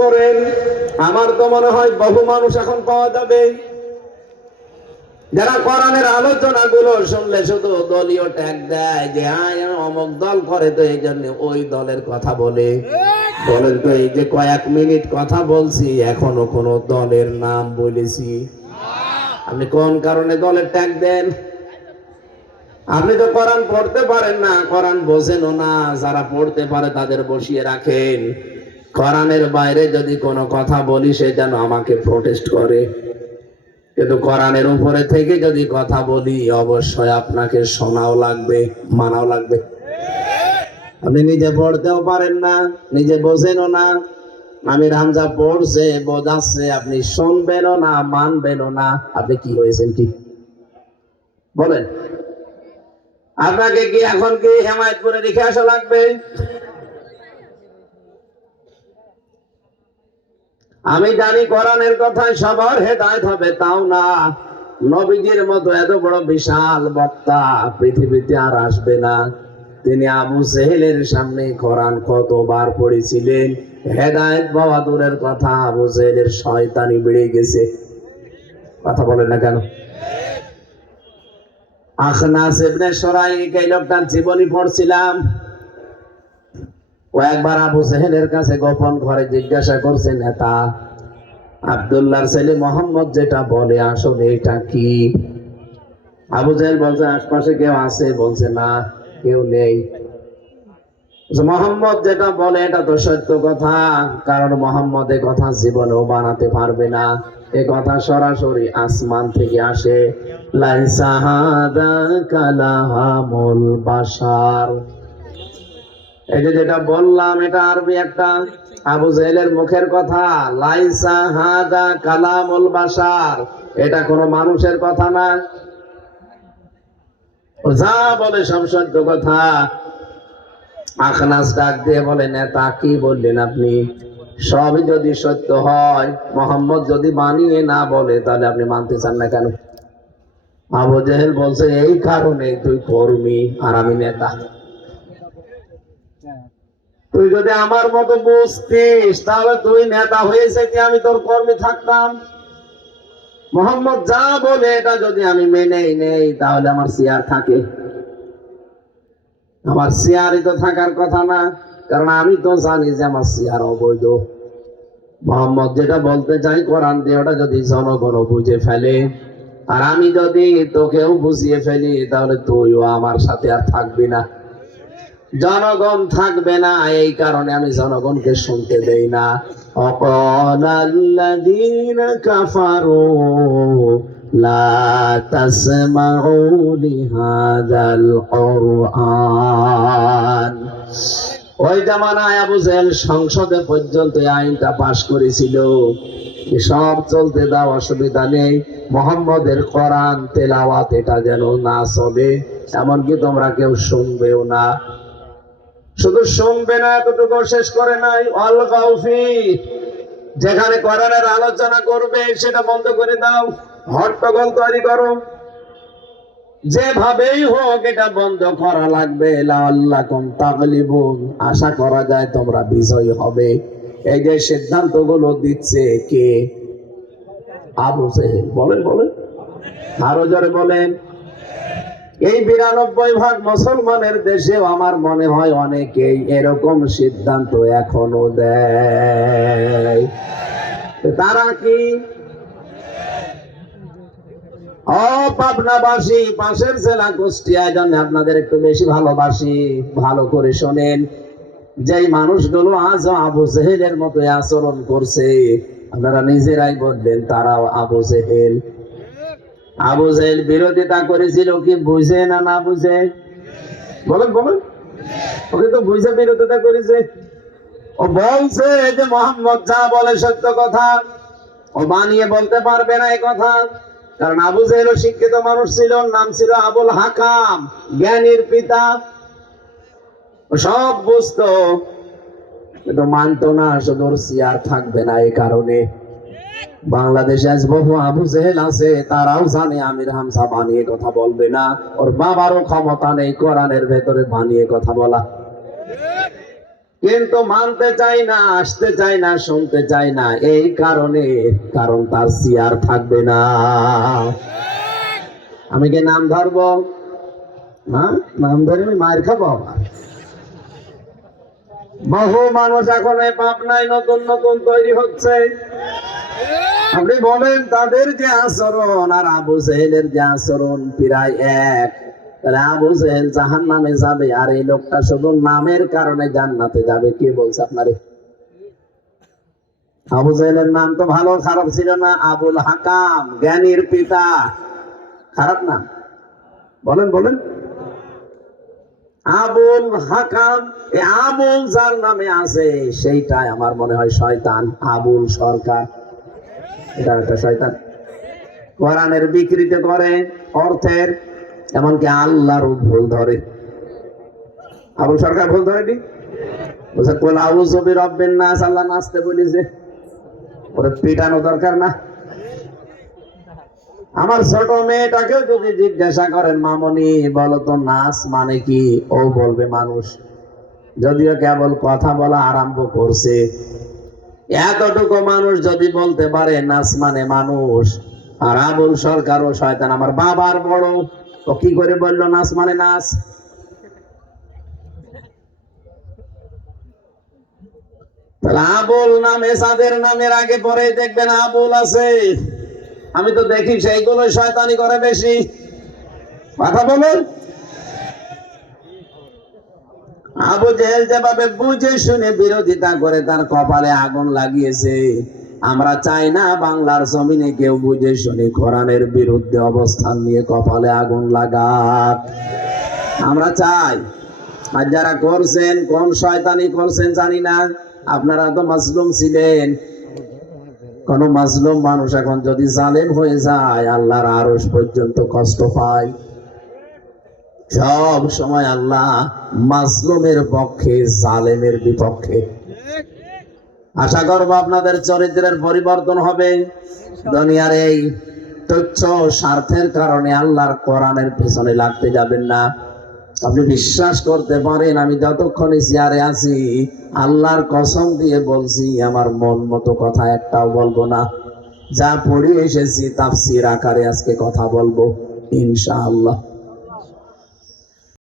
করেন। আমার তো মনে হয় বহু মানুষ এখন পাওয়া যাবে যারা কোরআনের আলোচনা গুলো শুনলে শুধু দলীয় ট্যাগ দেয় যে অমুক দল করে, তো এই জন্য ওই দলের কথা বলে। বলেন তো, এই যে কয়েক মিনিট কথা বলছি এখনো কোন দলের নাম বলেছি? আপনি কোন কারণে দলের ট্যাগ দেন? আপনি তো কোরআন পড়তে পারেন না, কোরআন বোঝেনও না। যারা পড়তে পারে তাদের বসিয়ে রাখেন। কোরআনের বাইরে যদি কোনো কথা বলি সে যেন আমাকে প্রোটেস্ট করে, কিন্তু কোরআনের উপরে থেকে যদি কথা বলি অবশ্যই আপনাকে শোনাও লাগবে, মানাও লাগবে। আপনি নিজে পড়তেও পারেন না, নিজে বোঝেনও না। আমির হামজা পড়ছে, বোঝাচ্ছে, আপনি শুনবেনও না, মানবেনও না। আপনি কি হয়েছেন কি বলেন? আপনাকে কি এখন কি হেমায়েতপুরে রেখে আসা লাগবে? আমি জানি কোরআনের কথায় সবার হেদায়েত হবে, তাও না। নবীজির মতো এত বড় বিশাল বক্তা পৃথিবীতে আর আসবে না। তিনি আবু জেহেলের সামনে কোরআন কতবার পড়েছিলেন। হেদায়েত পাওয়া দূরের কথা, আবু জেহেলের শয়তানি বেড়ে গেছে। কথা বলেন না কেন? আখনাস ইবনে শুরাইক, এই লোকটার জীবনী পড়ছিলাম। ও একবার আবু জেহেলের কাছে গোপন ঘরে জিজ্ঞাসা করছে, নেতা আব্দুল্লাহর ছেলে মোহাম্মদ যেটা বলে আসলে এটা কি? আবু জেহেল বলছে, আশপাশে কেউ আছে? বলছে, না, কেউ নেই। মোহাম্মদ যেটা বলে এটা তো সত্য কথা, কারণ মোহাম্মদ এ কথা জীবনেও বানাতে পারবে না। এ কথা সরাসরি আসমান থেকে আসে। লাইসা হাদা কালামুল বাশার। এই যে যেটা বললাম এটা আরবি একটা আবু জেহেলের মুখের কথা। লাইসা হাদা কালামুল বাশার, এটা কোনো মানুষের কথা না। যা বলে সব সত্য কথা। আখনাস ডাক দিয়ে বলে, নেতা কি বললেন আপনি? সবই যদি সত্য হয়, মোহাম্মদ যদি বানিয়ে না বলে, তাহলে আপনি মানতে চান না কেন? আবু জেহেল বলছে, এই কারণে তুই কর্মী আর আমি নেতা। তুই যদি আমার মতো বুঝতিস তাহলে তুই নেতা হয়েছে কি আমি তোর কর্মী থাকতাম। মোহাম্মদ যা বলে এটা যদি আমি মেনেই নেই তাহলে আমার চেয়ার থাকে? আমার চেয়ারই তো থাকার কথা না, কারণ আমি তো জানি যে আমার চেয়ার অবৈধ। মোহাম্মদ যেটা বলতে চাই কোরআন দিয়ে, ওটা যদি জনগণ বুঝে ফেলে আর আমি যদি তোকেও বুঝিয়ে ফেলি, তাহলে তুইও আমার সাথে আর থাকবি না, জনগণ থাকবে না। এই কারণে আমি জনগণকে শুনতে দেই না। অকালাল্লাযীনা কাফারু লা তাসমাউ লিহাযাল কুরআন। ওই জামানায় আবু জেহেল সংসদে পর্যন্ত আইনটা পাশ করেছিল, সব চলতে দাও, অসুবিধা নেই, মুহাম্মদের কোরআন তেলাওয়াত এটা যেন না চলে, এমনকি তোমরা কেউ শুনবেও না। শুধু শুনবে না এতটুকু শেষ করে নাই, অল গাউফি, যেখানে কোরআনের আলোচনা করবে সেটা বন্ধ করে দাও, হট্টগোল তৈরি করো, যেভাবেই হোক এটা বন্ধ করা লাগবে। লাআল্লাকুম তাগলিবুন, আশা করা যায় তোমরা বিজয়ী হবে। এই যে সিদ্ধান্তগুলো দিচ্ছে কে? আবু জেহেল। বলেন বলেন, আরো জোরে বলেন। এই 92% মুসলমানের দেশেও আমার মনে হয় অনেকেই এরকম সিদ্ধান্ত এখনো দেয়। তারা কি? ও পাবনাবাসী, পাশের জেলা কুষ্টিয়া, জন্য আপনাদের একটু বেশি ভালোবাসি, ভালো করে শোনেন। যেই মানুষগুলো আজ আবু জেহেলের মতো আচরণ করছে, আপনারা নিজেরাই বললেন তারাও আবু জেহেল। আবু জেহেল বিরোধিতা করেছিল কি বুঝে না না বুঝে? বলেন বলেন। ওকে তো বুঝে বিরোধিতা করেছে। ও বলছে যে মোহাম্মদ যা বলে সত্য কথা, ও বানিয়ে বলতে পারবে না এই কথা। কারণ আবু জেহেল শিক্ষিত মানুষ ছিল, নাম ছিল আবুল হাকাম, জ্ঞানীর পিতা, সব বুঝতো, কিন্তু মানতো না। শুধু চেয়ার থাকবে না, এই কারণে বাংলাদেশে আজ বহু আবু জেহেল আছে, তারাও জানে আমির হামজা বানিয়ে কথা বলবে না, ওর বাবারও ক্ষমতা নেই কোরআনের ভেতরে বানিয়ে কথা বলা। কিন্তু মানতে চাই না, আসতে চাই না, শুনতে চাই না। এই কারণে, কারণ তার চেয়ার থাকবে না। আমি কি নাম ধরবো? না, নাম ধরে আমি মায়ের খাবো আবার। বহু মানুষ এখন এই পাবনায় নতুন নতুন তৈরি হচ্ছে। আপনি বলেন তাদের যে আচরণ আর আবু জেহেলের যে আচরণ প্রায় এক। তাহলে আবু জেহেল জাহান্নামে যাবে আর এই লোকটা শুধু নামের কারণে জান্নাতে যাবে। কে বলছে আপনারে? আবু জেহেলের নাম তো ভালো খারাপ ছিল না। আবুল হাকাম, জ্ঞানীর পিতা। খারাপ নাম? বলেন বলেন। আবুল হাকাম, এই আবুল যার নামে আছে সেইটাই আমার মনে হয় শয়তান। আবুল সরকার, এটা একটা শয়তান। কোরআনের বিকৃতি করে, অর্থের, এমনকি আল্লাহর ভুল ধরে। আবুল সরকার ভুল ধরেনি? বলছে কোল আউযু বিরাব্বিন নাস, আল্লাহ নাচতে বলেছে, ওরে পিটানো দরকার না। আমার ছোট মেয়েটাকে যদি জিজ্ঞাসা করেন, মামনি বলো তো নাচ মানে কি, ও বলবে মানুষ। যদিও কেবল কথা বলা আরম্ভ করছে। এতটুকু মানুষ যদি বলতে পারে নাচ মানে মানুষ, আর আবুল সরকার ও শয়তান আমার বাবার বড়, ও কি করে বললো নাচ মানে নাচ? তাহলে আবুল নামে যাদের নামের আগে পরে দেখবেন আবুল আছে, আমি তো দেখি সেইগুলো শয়তানি করে বেশি। কথা বলুন। আবু জেহেল যেভাবে বুঝে শুনে বিরোধিতা করে তার কপালে আগুন লাগিয়েছে, আমরা চাই না বাংলার জমিনে কেউ বুঝে শুনে কোরআনের বিরুদ্ধে অবস্থান নিয়ে কপালে আগুন লাগাক। আমরা চাই। আর যারা করছেন, কোন শয়তানি করছেন জানি না। আপনারা তো মাজলুম ছিলেন। কোন মাজলুম মানুষ এখন যদি জালেম হয়ে যায়, আল্লাহর আরশ পর্যন্ত কষ্ট পায়। সব সময় আল্লাহ মাজলুমের পক্ষে, জালেমের বিপক্ষে। আশা করব আপনাদের চরিত্রের পরিবর্তন হবে। দুনিয়ার এই তুচ্ছ স্বার্থের কারণে আল্লাহর কোরআনের পেছনে লাগতে যাবেন না। আপনি বিশ্বাস করতে পারেন, আমি যতক্ষণ চেয়ারে আছি আল্লাহর কসম দিয়ে বলছি, আমার মন মতো কথা একটাও বলবো না। যা পড়ে এসেছি তাফসীর আকারে আজকে কথা বলবো ইনশাআল্লাহ।